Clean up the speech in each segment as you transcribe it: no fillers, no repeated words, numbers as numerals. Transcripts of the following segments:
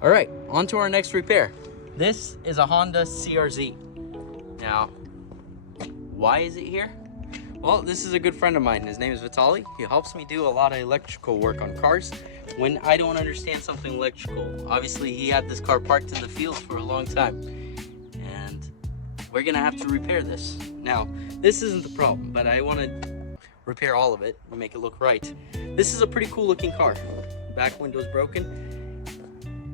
All right, on to our next repair. This is a Honda CRZ. Now, why is it here? Well, this is a good friend of mine. His name is Vitaly. He helps me do a lot of electrical work on cars when I don't understand something electrical. Obviously, he had this car parked in the field for a long time, and we're gonna have to repair this. Now, this isn't the problem, but I wanna repair all of it and make it look right. This is a pretty cool looking car. Back window's broken,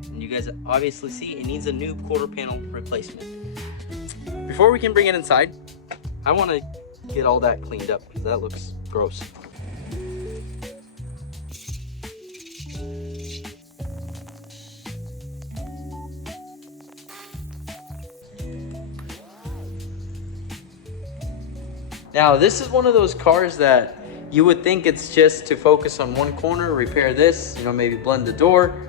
and you guys obviously see it needs a new quarter panel replacement. Before we can bring it inside, I wanna get all that cleaned up because that looks gross. Now, this is one of those cars that you would think it's just to focus on one corner, repair this, you know, maybe blend the door,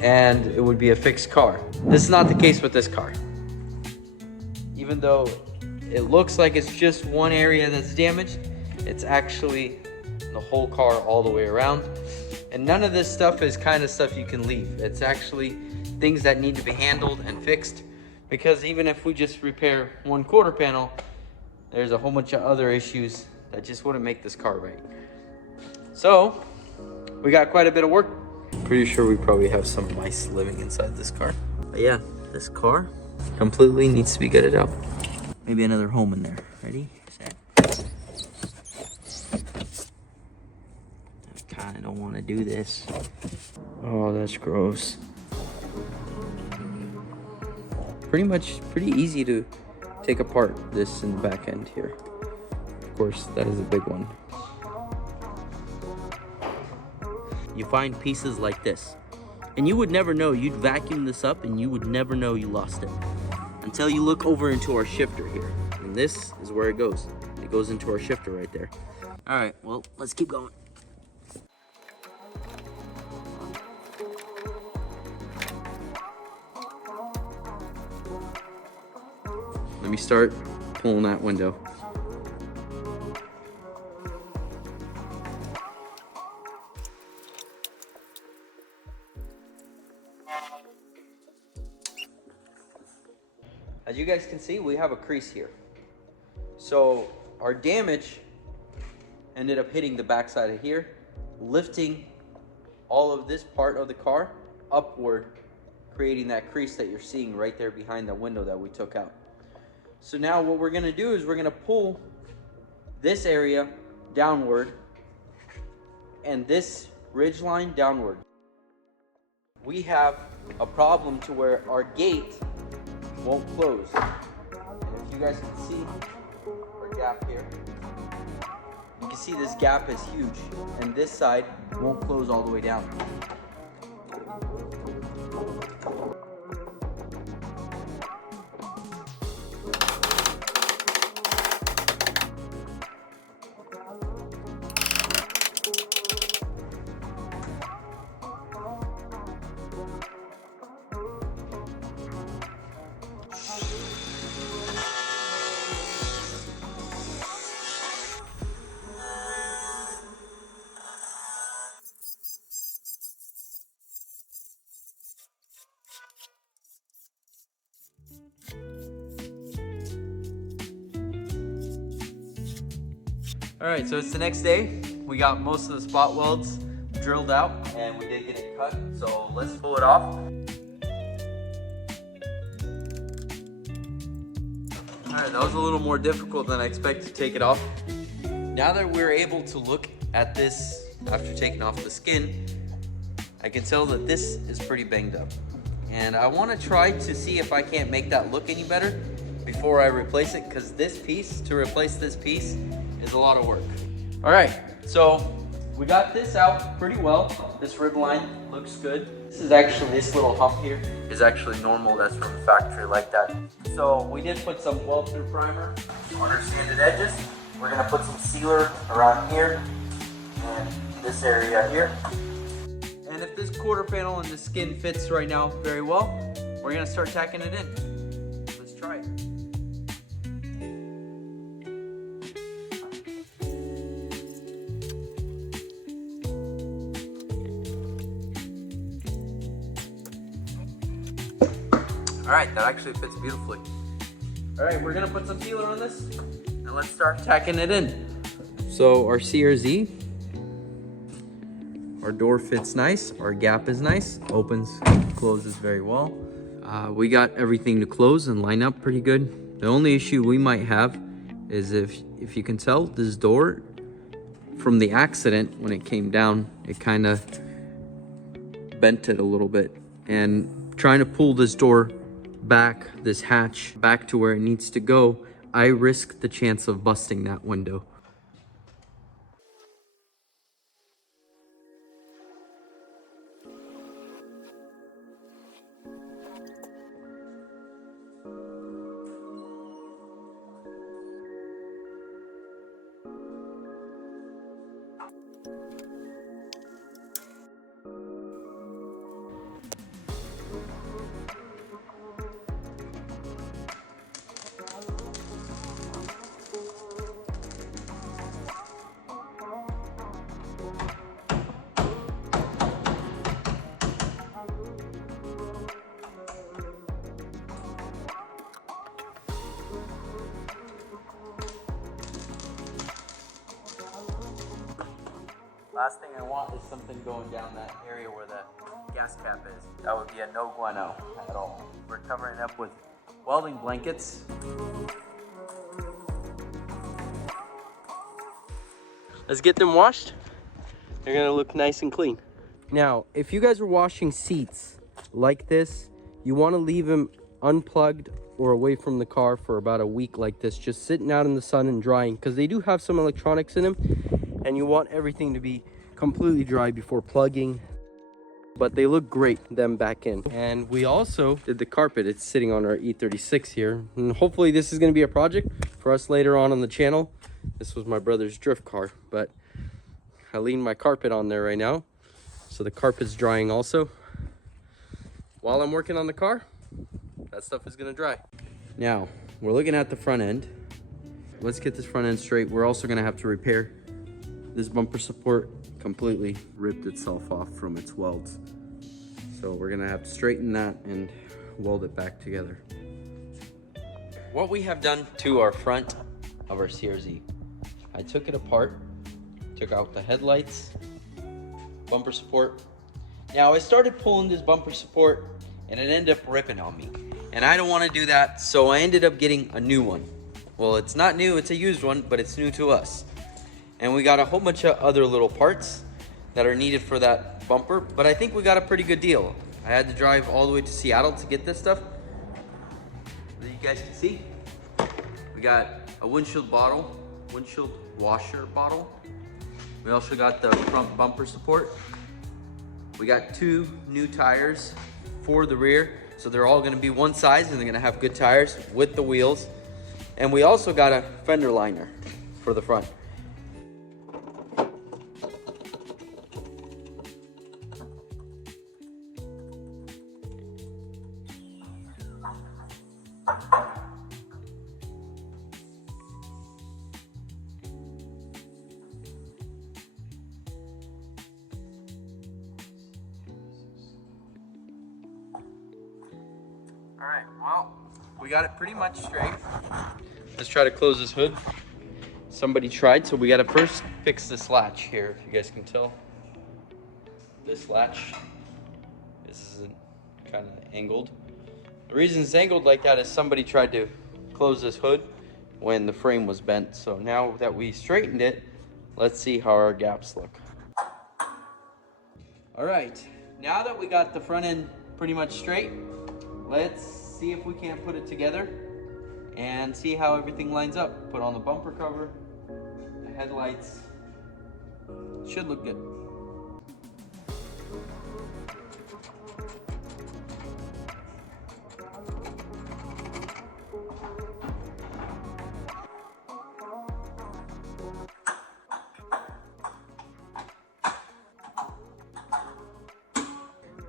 and it would be a fixed car. This is not the case with this car. Even though it looks like it's just one area that's damaged, it's actually the whole car all the way around. And none of this stuff is kind of stuff you can leave. It's actually things that need to be handled and fixed, because even if we just repair one quarter panel, there's a whole bunch of other issues that just wouldn't make this car right. So we got quite a bit of work. Pretty sure we probably have some mice living inside this car. But yeah, this car completely needs to be gutted out. Maybe another home in there. Ready? Set. I kind of don't want to do this. Oh, that's gross. Pretty easy to take apart this in the back end here. Of course, that is a big one. You find pieces like this, and you would never know. You'd vacuum this up and you would never know you lost it until you look over into our shifter here. And this is where it goes. It goes into our shifter right there. All right, well, let's keep going. Let me start pulling that window. As you guys can see, we have a crease here. So our damage ended up hitting the backside of here, lifting all of this part of the car upward, creating that crease that you're seeing right there behind the window that we took out. So now what we're gonna do is we're gonna pull this area downward and this ridge line downward. We have a problem to where our gate won't close. And if you guys can see our gap here, you can see this gap is huge, and this side won't close all the way down. All right, so it's the next day. We got most of the spot welds drilled out and we did get it cut. So let's pull it off. All right, that was a little more difficult than I expected to take it off. Now that we're able to look at this after taking off the skin, I can tell that this is pretty banged up. And I want to try to see if I can't make that look any better before I replace it, because this piece, to replace this piece, is a lot of work. All right, so we got this out pretty well. This rib line looks good. This little hump here is actually normal. That's from the factory like that. So we did put some weld through primer on our sanded edges. We're gonna put some sealer around here and this area here. And if this quarter panel and the skin fits right now very well, we're gonna start tacking it in. Let's try it. All right, that actually fits beautifully. All right, we're gonna put some sealer on this and let's start tacking it in. So our CRZ, our door fits nice, our gap is nice, opens, closes very well. We got everything to close and line up pretty good. The only issue we might have is if you can tell, this door from the accident, when it came down, it kind of bent it a little bit. And trying to pull this door back, this hatch, back to where it needs to go, I risk the chance of busting that window. Last thing I want is something going down that area where the gas cap is. That would be a no bueno at all. We're covering it up with welding blankets. Let's get them washed. They're gonna look nice and clean. Now, if you guys are washing seats like this, you wanna leave them unplugged or away from the car for about a week like this, just sitting out in the sun and drying, because they do have some electronics in them, and you want everything to be completely dry before plugging. But they look great, them back in. And we also did the carpet. It's sitting on our E36 here. And hopefully this is gonna be a project for us later on the channel. This was my brother's drift car, but I leaned my carpet on there right now. So the carpet's drying also. While I'm working on the car, that stuff is gonna dry. Now, we're looking at the front end. Let's get this front end straight. We're also gonna have to repair this bumper support. Completely ripped itself off from its welds. So we're gonna have to straighten that and weld it back together. What we have done to our front of our CRZ, I took it apart, took out the headlights, bumper support. Now I started pulling this bumper support and it ended up ripping on me. And I don't wanna do that, so I ended up getting a new one. Well, it's not new, it's a used one, but it's new to us. And we got a whole bunch of other little parts that are needed for that bumper, but I think we got a pretty good deal. I had to drive all the way to Seattle to get this stuff. As you guys can see, we got a windshield washer bottle. We also got the front bumper support. We got 2 new tires for the rear, so they're all gonna be one size and they're gonna have good tires with the wheels. And we also got a fender liner for the front. All right, well, we got it pretty much straight. Let's try to close this hood. Somebody tried, so we gotta first fix this latch here, if you guys can tell. This latch, this is kind of angled. The reason it's angled like that is somebody tried to close this hood when the frame was bent. So now that we straightened it, let's see how our gaps look. All right, now that we got the front end pretty much straight, let's see if we can't put it together and see how everything lines up. Put on the bumper cover, the headlights. Should look good.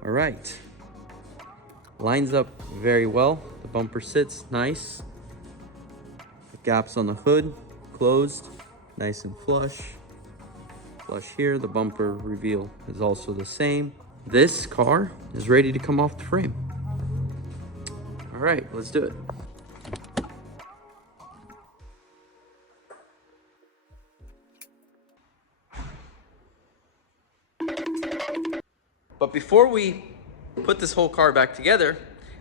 All right, lines up very well. The bumper sits nice. The gaps on the hood closed, nice and flush. Flush here. The bumper reveal is also the same. This car is ready to come off the frame. All All right, let's do it. But before we put this whole car back together,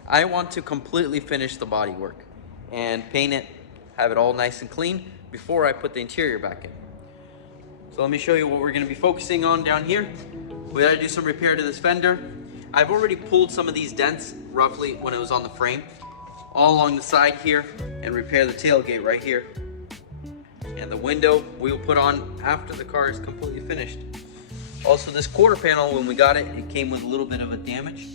I want to completely finish the bodywork and paint it, have it all nice and clean before I put the interior back in. So let me show you what we're gonna be focusing on down here. We gotta do some repair to this fender. I've already pulled some of these dents roughly when it was on the frame, all along the side here, and repair the tailgate right here. And the window we will put on after the car is completely finished. Also, this quarter panel, when we got it, it came with a little bit of a damage.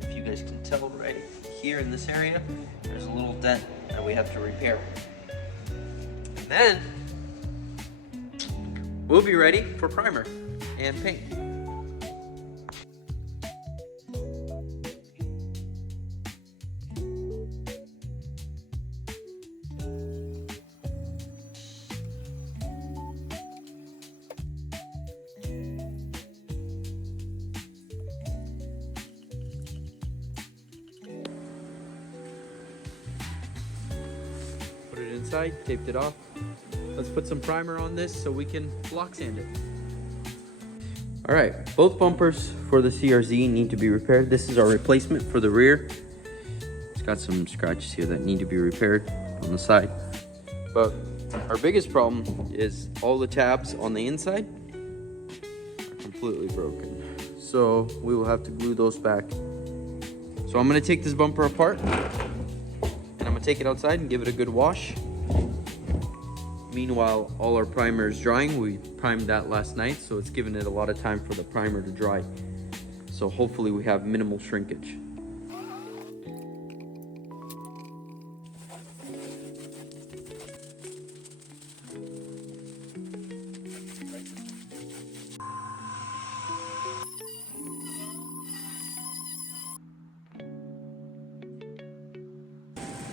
If you guys can tell right here in this area, there's a little dent that we have to repair. And then we'll be ready for primer and paint. Put it inside, taped it off. Let's put some primer on this so we can block sand it. All right, both bumpers for the CRZ need to be repaired. This is our replacement for the rear. It's got some scratches here that need to be repaired on the side. But our biggest problem is all the tabs on the inside are completely broken. So we will have to glue those back. So I'm gonna take this bumper apart and I'm gonna take it outside and give it a good wash. Meanwhile, all our primer is drying. We primed that last night, so it's given it a lot of time for the primer to dry. So hopefully we have minimal shrinkage.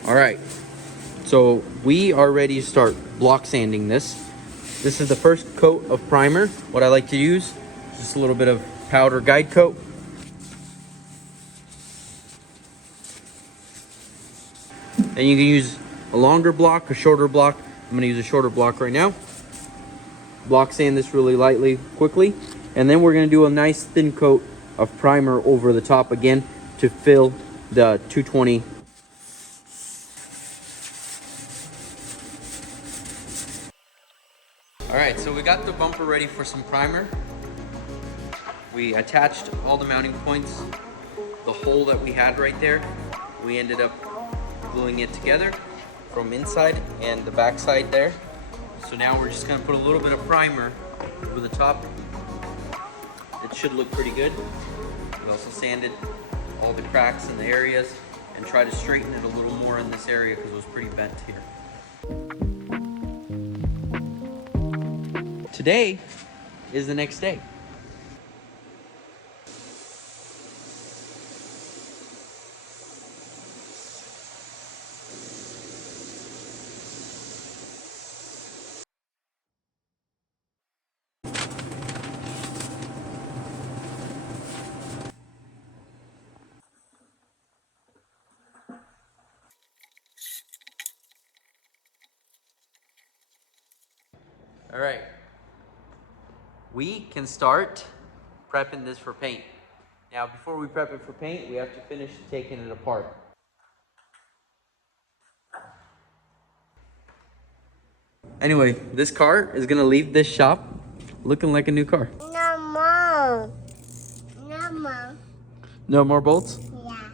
All right, so we are ready to start block sanding this. This is the first coat of primer. What I like to use is just a little bit of powder guide coat. And you can use a longer block, a shorter block. I'm gonna use a shorter block right now. Block sand this really lightly, quickly. And then we're gonna do a nice thin coat of primer over the top again to fill the 220. All right, so we got the bumper ready for some primer. We attached all the mounting points. The hole that we had right there, we ended up gluing it together from inside and the back side there. So now we're just gonna put a little bit of primer over the top. It should look pretty good. We also sanded all the cracks in the areas and try to straighten it a little more in this area because it was pretty bent here. Today is the next day. All right. We can start prepping this for paint. Now, before we prep it for paint, we have to finish taking it apart. Anyway, this car is gonna leave this shop looking like a new car. No more. No more. No more bolts? Yeah.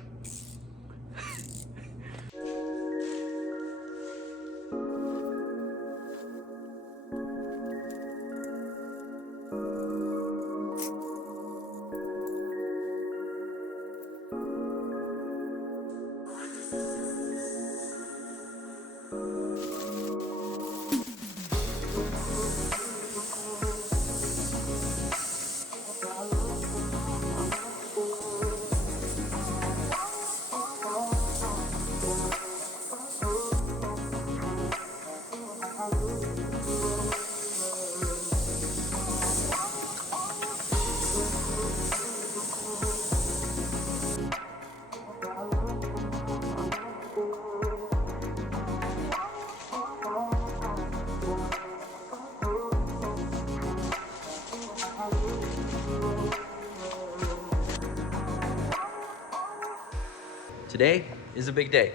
Today is a big day.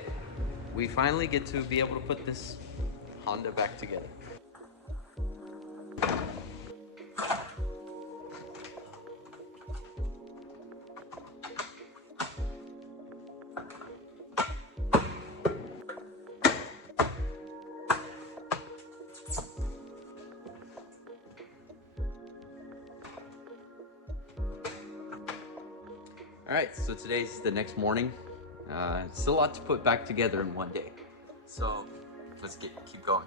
We finally get to be able to put this Honda back together. All right, so today's the next morning. It's a lot to put back together in one day. So let's keep going.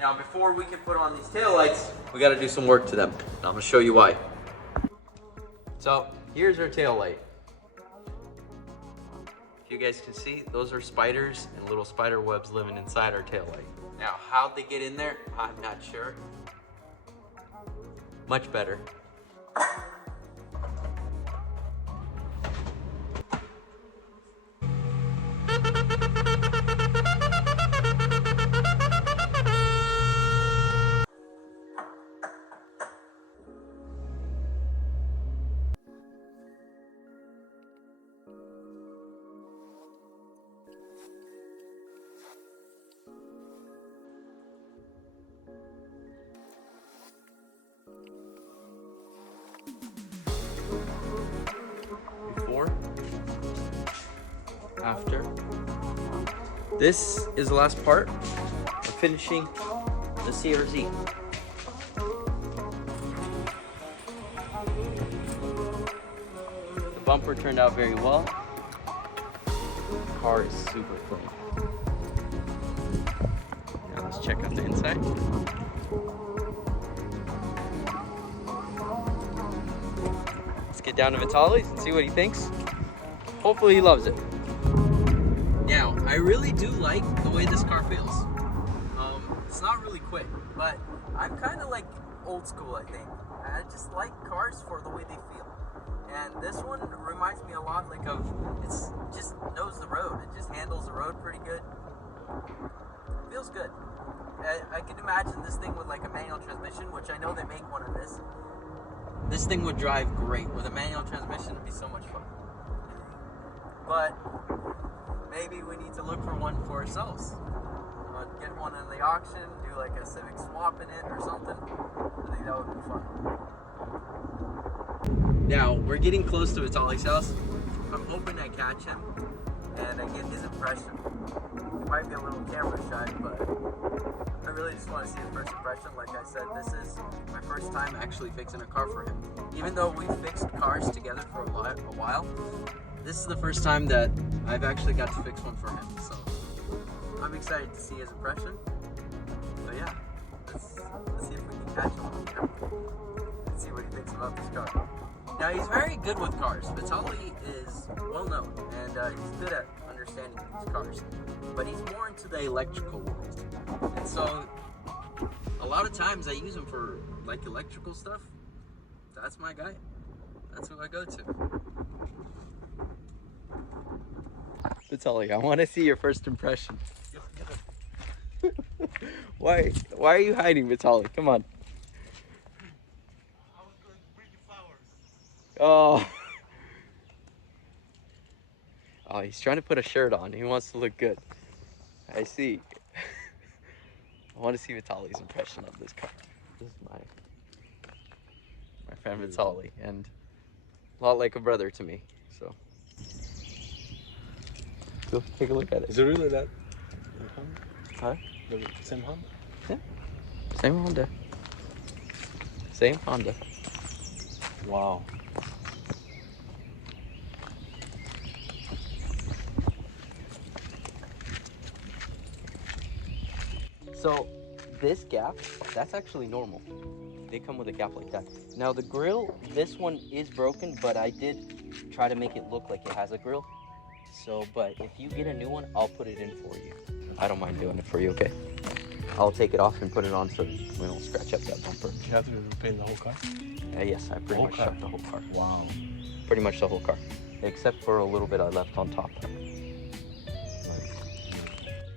Now, before we can put on these taillights, we gotta do some work to them. And I'm gonna show you why. So, here's our taillight. If you guys can see, those are spiders and little spider webs living inside our taillight. Now, how'd they get in there? I'm not sure. Much better. Before, after. This is the last part of finishing the CRZ. The bumper turned out very well. The car is super clean. Now let's check out the inside. Let's get down to Vitaly's and see what he thinks. Hopefully he loves it. Now, I really do like the way this car feels. It's not really quick, but I'm kind of like old school, I think. I just like cars for the way they feel. And this one reminds me a lot like of, it's just knows the road. It just handles the road pretty good. Feels good. I could imagine this thing with like a manual transmission, which I know they make one of this. This thing would drive great. With a manual transmission, it'd be so much fun. But maybe we need to look for one for ourselves. Get one in the auction, do like a Civic swap in it or something. I think that would be fun. Now, we're getting close to Vitaly's house. I'm hoping I catch him and I get his impression. He might be a little camera shy, but I really just want to see his first impression. Like I said, this is my first time actually fixing a car for him. Even though we've fixed cars together for a while, this is the first time that I've actually got to fix one for him. So I'm excited to see his impression. So yeah, let's see if we can catch him and see what he thinks about this car. Now, he's very good with cars. Vitaly is well known, and he's good at understanding these cars. But he's more into the electrical world. And so, a lot of times I use him for like electrical stuff. That's my guy. That's who I go to. Vitaly, I want to see your first impression. Why are you hiding, Vitaly? Come on. I was going to bring the flowers. Oh. Oh, he's trying to put a shirt on. He wants to look good. I see. I want to see Vitaly's impression of this car. This is my friend Vitaly, and a lot like a brother to me. So, go take a look at it. Is it really that? Huh? The same Honda? Yeah. Same Honda. Same Honda. Wow. So this gap, that's actually normal. They come with a gap like that. Now the grill, this one is broken, but I did try to make it look like it has a grill. So, but if you get a new one, I'll put it in for you. I don't mind doing it for you, okay? I'll take it off and put it on so we don't scratch up that bumper. You have to repaint the whole car? Yes, I pretty much shot the whole car. Wow. Pretty much the whole car, except for a little bit I left on top.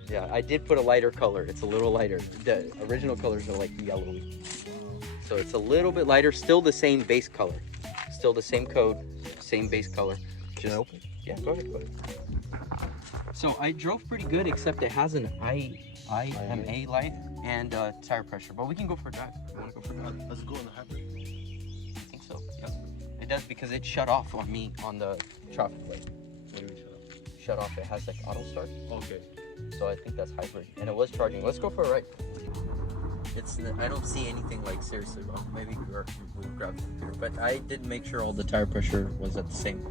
Yeah, I did put a lighter color. It's a little lighter. The original colors are like yellowy. So it's a little bit lighter, still the same base color. Still the same code, same base color. Just, open? Yeah, go ahead. So I drove pretty good, except it has an IMA light and tire pressure. But we can go for a drive. You want to go for a drive? Let's go in the hybrid. I think so, yep. It does because it shut off on me on the traffic light. What do we shut up? Shut off, it has like auto start. Okay. So I think that's hybrid. And it was charging. Let's go for a ride. I don't see anything like seriously wrong. Maybe we'll grab the computer. But I did make sure all the tire pressure was at the same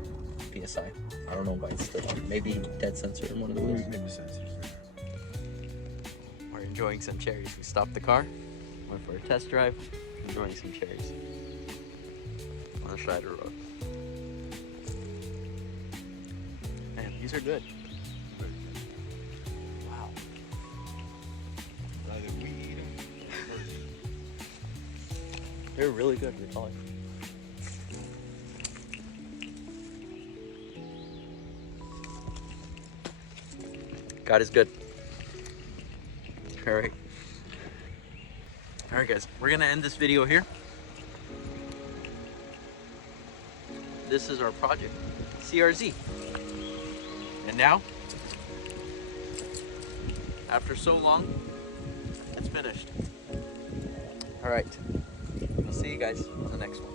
PSI. I don't know why it's still on. Maybe dead sensor in one of the wheels. Maybe sensors. We're enjoying some cherries. We stopped the car, went for a test drive, enjoying some cherries on the side of the road. Man, these are good. Wow. Either we eat them. They're really good, Vitaly. God is good. All right. All right, guys. We're gonna end this video here. This is our project, CRZ. And now, after so long, it's finished. All right. We'll see you guys on the next one.